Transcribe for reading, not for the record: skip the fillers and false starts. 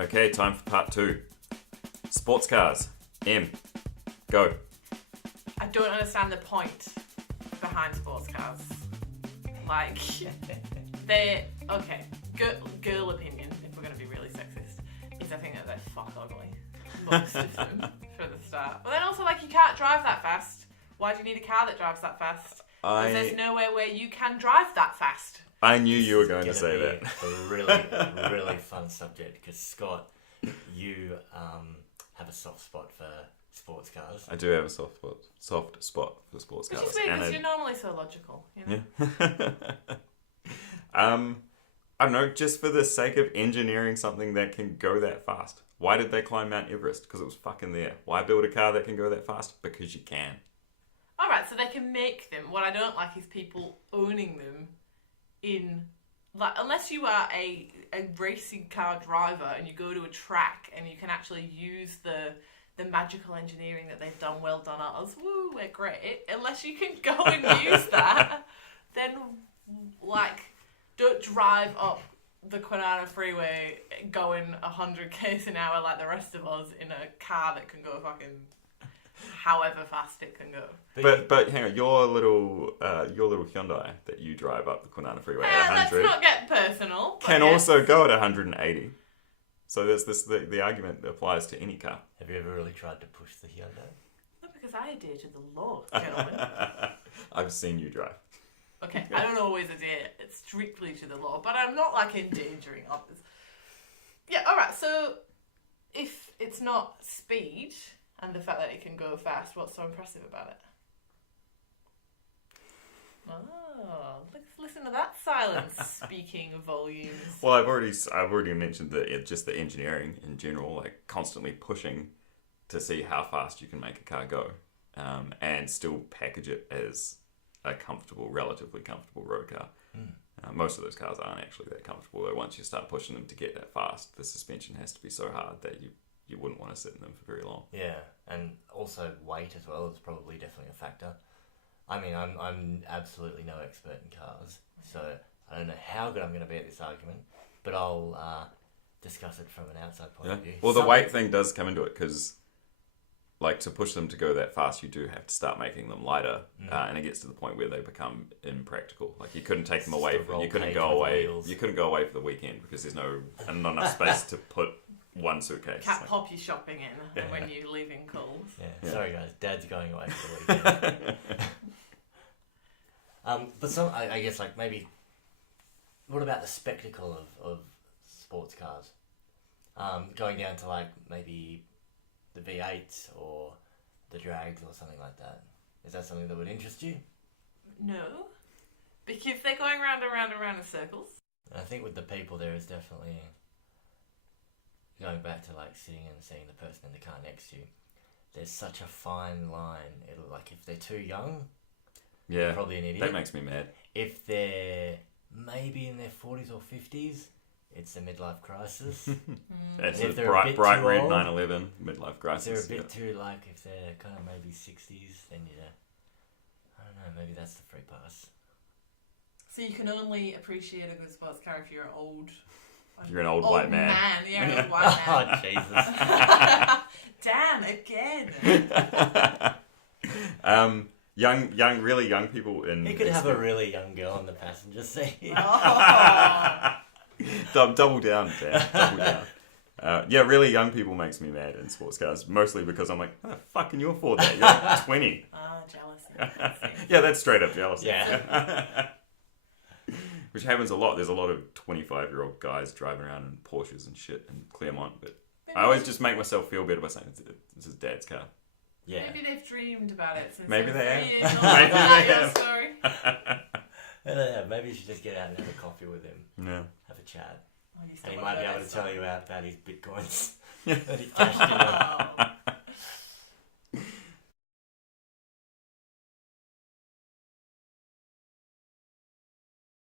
Okay, time for part 2. Sports cars. M. Go. I don't understand the point behind sports cars. Like, girl opinion, if we're going to be really sexist, is I think that they're fuck ugly. Most of them, for the start. But then also, like, you can't drive that fast. Why do you need a car that drives that fast? Because there's nowhere where you can drive that fast. I knew you were going to say that. A really, really fun subject, because Scott, you have a soft spot for sports cars. I do have a soft spot for sports cars. Which is weird, because you're normally so logical, you know? Yeah. I don't know, just for the sake of engineering something that can go that fast. Why did they climb Mount Everest? Because it was fucking there. Why build a car that can go that fast? Because you can. Alright, so they can make them. What I don't like is people owning them in... Like, unless you are a racing car driver and you go to a track and you can actually use the magical engineering that they've done, well done us, woo, we're great. Unless you can go and use that, then, like, don't drive up the Kwinana freeway going 100 k's an hour like the rest of us in a car that can go fucking however fast it can go. But hang on, your little Hyundai that you drive up the Kwinana freeway at 100 let's not get personal. can also go at 180. So there's the argument that applies to any car. Have you ever really tried to push the Hyundai? Not because I adhere to the law, gentlemen. I've seen you drive. Okay, I don't always adhere strictly to the law, but I'm not, like, endangering others. Yeah, alright, so if it's not speed and the fact that it can go fast, what's so impressive about it? Oh, listen to that silence speaking volumes. Well, I've already mentioned that just the engineering in general, like constantly pushing to see how fast you can make a car go, and still package it as a relatively comfortable road car. Most of those cars aren't actually that comfortable, though. Once you start pushing them to get that fast, the suspension has to be so hard that you wouldn't want to sit in them for very long. Yeah, and also weight as well is probably definitely a factor. I mean, I'm absolutely no expert in cars, so I don't know how good I'm going to be at this argument, but I'll discuss it from an outside point of view. Well, the weight thing does come into it, because like, to push them to go that fast, you do have to start making them lighter, and it gets to the point where they become impractical. Like, you couldn't take them away. You couldn't go away. You couldn't go away for the weekend because there's not enough space to put one suitcase. Can't pop your shopping in when you're leaving Coles. Yeah. Sorry guys, Dad's going away for the weekend. But I guess, like, maybe, what about the spectacle of sports cars? Going down to, like, maybe the V8s or the drags or something like that. Is that something that would interest you? No, because they're going round and round and round in circles. I think with the people there is definitely, going back to, like, sitting and seeing the person in the car next to you, there's such a fine line. It'll, like, if they're too young, yeah, probably an idiot. That makes me mad. If they're maybe in their 40s or 50s, it's a midlife crisis. That's if a they're a bit bright too red old, 911 midlife crisis. If they're a bit too, like, if they're kind of maybe 60s, then I don't know, maybe that's the free pass. So you can only appreciate a good sports car if you're You're an old white man. Yeah, an old white Oh, Jesus. Dan, again. Really young people in... You could have a really young girl in the passenger seat. Oh. Double down, Dan. Double down. Yeah, really young people makes me mad in sports cars. Mostly because I'm like, how the fuck can you afford that? You're like 20. Jealousy. Yeah, that's straight up jealousy. Yeah. Which happens a lot. There's a lot of 25-year-old guys driving around in Porsches and shit in Claremont. But I always just make myself feel better by saying, this is Dad's car. Yeah. Maybe they've dreamed about it since Maybe they have. Maybe they have. Story. Yeah, maybe you should just get out and have a coffee with him. Yeah. Have a chat. Oh, And he might be able to tell you about his bitcoins that he cashed in on.